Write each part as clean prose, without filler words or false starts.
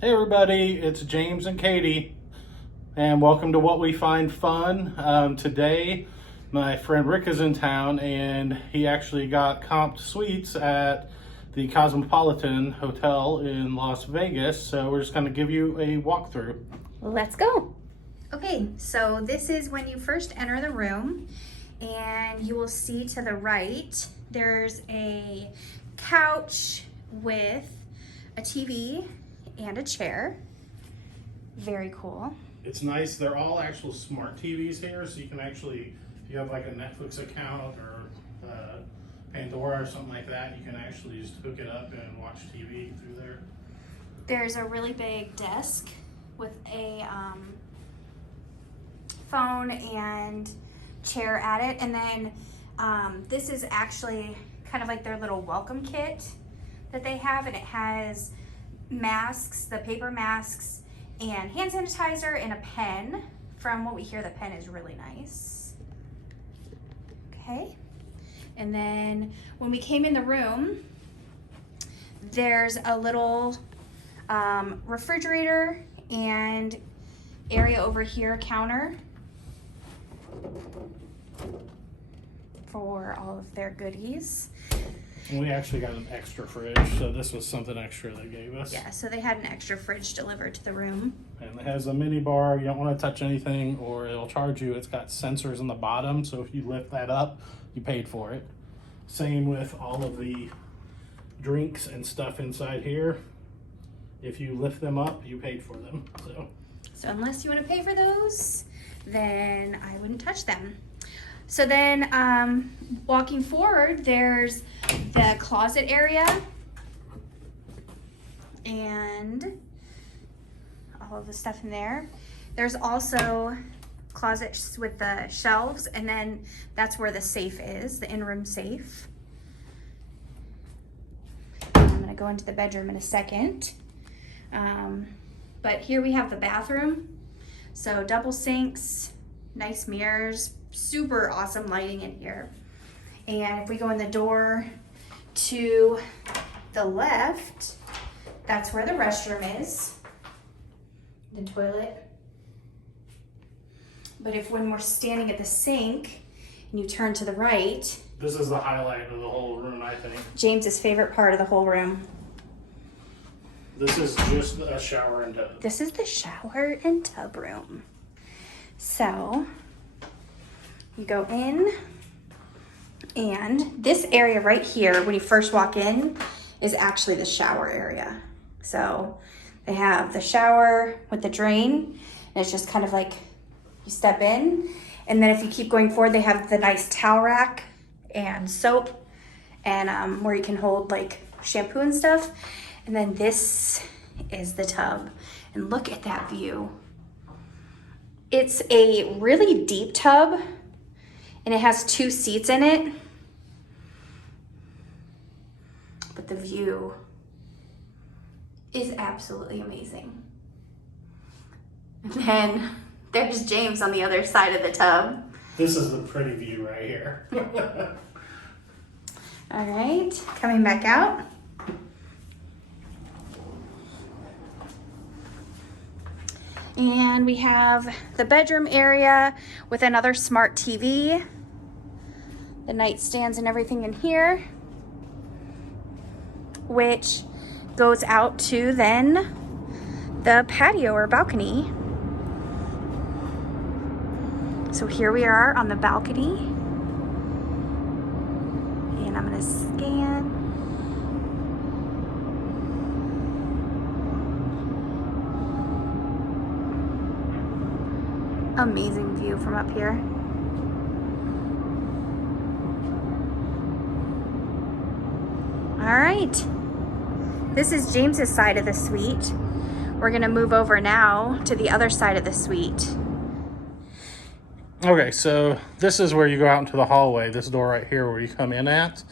Hey everybody, it's James and Katie, and welcome to What We Find Fun. Today, my friend Rick is in town, and he actually got comped suites at the Cosmopolitan Hotel in Las Vegas, so we're just going to give you a walkthrough. Let's go. Okay, so this is when you first enter the room, and you will see to the right, there's a couch with a TV and a chair. Very cool. It's nice, they're all actual smart TVs here, so you can actually, if you have like a Netflix account or Pandora or something like that, you can actually just hook it up and watch TV through there. There's a really big desk with a phone and chair at it, and then this is actually kind of like their little welcome kit that they have, and it has masks, the paper masks, and hand sanitizer and a pen. From what we hear, the pen is really nice. Okay, and then when we came in the room, there's a little refrigerator and area over here, counter for all of their goodies. And we actually got an extra fridge, so this was something extra they gave us. Yeah, so they had an extra fridge delivered to the room. And it has a mini bar. You don't want to touch anything or it'll charge you. It's got sensors on the bottom, so if you lift that up, you paid for it. Same with all of the drinks and stuff inside here. If you lift them up, you paid for them. So unless you want to pay for those, then I wouldn't touch them. So then walking forward, there's the closet area and all of the stuff in there. There's also closets with the shelves, and then that's where the safe is, the in-room safe. I'm gonna go into the bedroom in a second. But here we have the bathroom. So double sinks, nice mirrors, super awesome lighting in here. And if we go in the door to the left, that's where the restroom is, the toilet. But when we're standing at the sink and you turn to the right, this is the highlight of the whole room, I think. James's favorite part of the whole room. This is just a shower and tub. This is the shower and tub room. So you go in, and this area right here, when you first walk in, is actually the shower area. So they have the shower with the drain, and it's just kind of like you step in, and then if you keep going forward, they have the nice towel rack and soap, and where you can hold like shampoo and stuff. And then this is the tub, and look at that view. It's a really deep tub, and it has 2 seats in it. But the view is absolutely amazing. And then there's James on the other side of the tub. This is the pretty view right here. All right, coming back out. And we have the bedroom area with another smart TV, the nightstands and everything in here, which goes out to then the patio or balcony. So here we are on the balcony, and I'm gonna scan. Amazing view from up here. All right, this is James's side of the suite. We're gonna move over now to the other side of the suite. Okay, so this is where you go out into the hallway, this door right here where you come in at.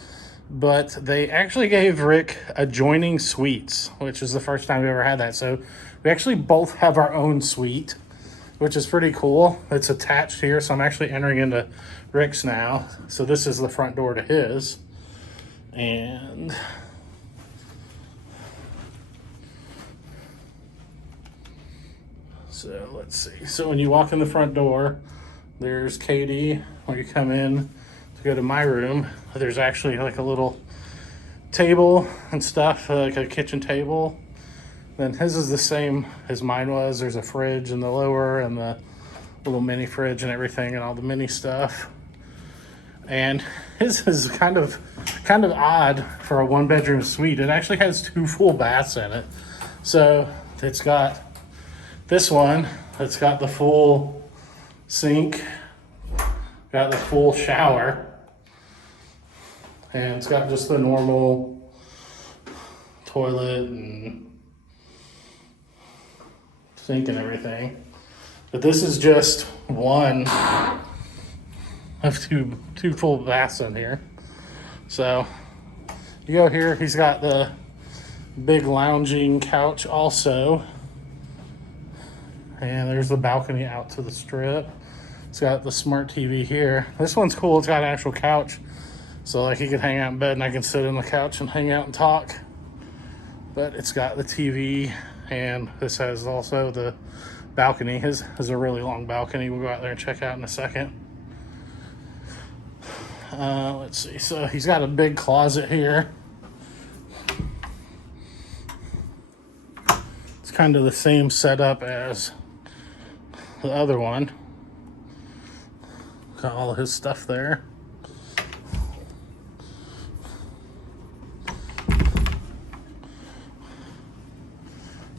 But they actually gave Rick adjoining suites, which is the first time we ever had that. So we actually both have our own suite, which is pretty cool. It's attached here, so I'm actually entering into Rick's now. So this is the front door to his. And So let's see. So when you walk in the front door, there's Katie. When you come in to go to my room, there's actually like a little table and stuff, like a kitchen table. Then his is the same as mine was. There's a fridge in the lower and the little mini fridge and everything and all the mini stuff. And his is kind of odd for a 1-bedroom suite. It actually has 2 full baths in it. So it's got this one, it's got the full sink, got the full shower, and it's got just the normal toilet and sink and everything. But this is just one of two full baths in here. So you go here, he's got the big lounging couch also. And there's the balcony out to the strip. It's got the smart TV here. This one's cool, it's got an actual couch. So like he could hang out in bed and I can sit on the couch and hang out and talk. But it's got the TV, and this has also the balcony. His is a really long balcony. We'll go out there and check out in a second. Let's see. So he's got a big closet here. It's kind of the same setup as the other one. Got all of his stuff there.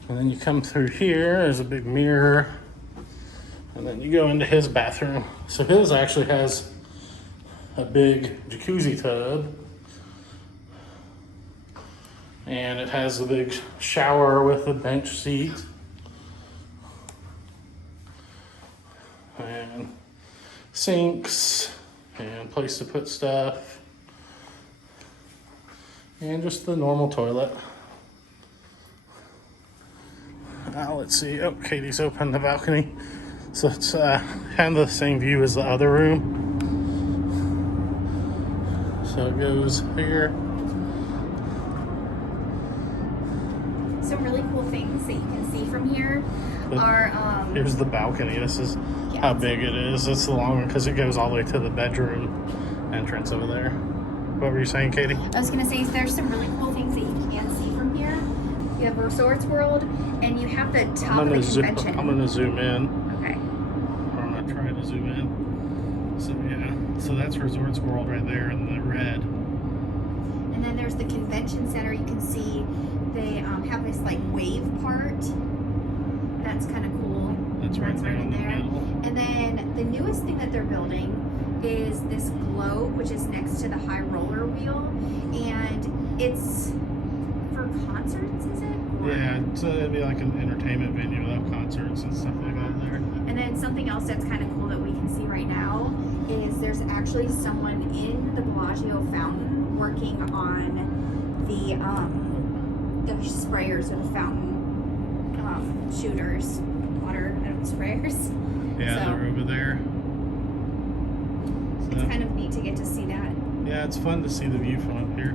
And then you come through here, there's a big mirror, and then you go into his bathroom. So his actually has a big jacuzzi tub, and it has a big shower with a bench seat, and sinks, and place to put stuff, and just the normal toilet. Now let's see. Oh, Katie's opened the balcony. So it's kind of the same view as the other room. So it goes here. Some really cool things that you can see from here are... Here's the balcony. This is how big it is. It's the long one because it goes all the way to the bedroom entrance over there. What were you saying, Katie? I was going to say, there's some really cool things that you can see from here. You have Resorts World, and you have the top of the convention. I'm going to zoom in. Okay. Or I'm going to try to zoom in. So, yeah. So that's Resorts World right there in the red. And then there's the convention center. You can see they have this, like, wave part. That's kind of cool. That's right there in the middle. And then the newest thing that they're building is this globe, which is next to the high roller wheel. And it's... for concerts, is it? Or... Yeah, so it'd be like an entertainment venue without concerts and stuff like that there. And then something else that's kind of cool that we can see right now is there's actually someone in the Bellagio fountain working on the sprayers or the fountain shooters, water sprayers. Yeah, so, they're over there. So, it's kind of neat to get to see that. Yeah, it's fun to see the view from up here.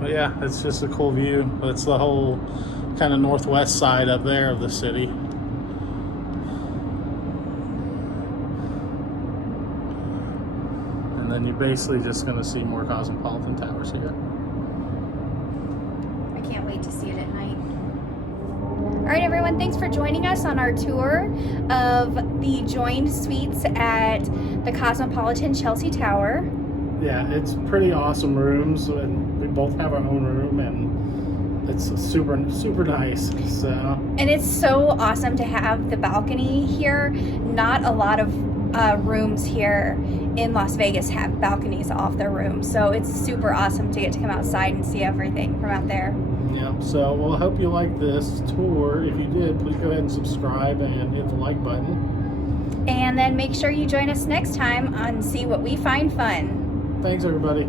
But yeah, it's just a cool view. It's the whole kind of northwest side up there of the city. And then you're basically just going to see more Cosmopolitan Towers here. I can't wait to see it at night. All right, everyone, thanks for joining us on our tour of the Adjoined Suites at the Cosmopolitan Chelsea Tower. Yeah, it's pretty awesome rooms, and we both have our own room, and it's super nice. So. And it's so awesome to have the balcony here. Not a lot of rooms here in Las Vegas have balconies off their rooms, so it's super awesome to get to come outside and see everything from out there. Yep, so well, I hope you liked this tour. If you did, please go ahead and subscribe and hit the like button. And then make sure you join us next time on See What We Find Fun. Thanks, everybody.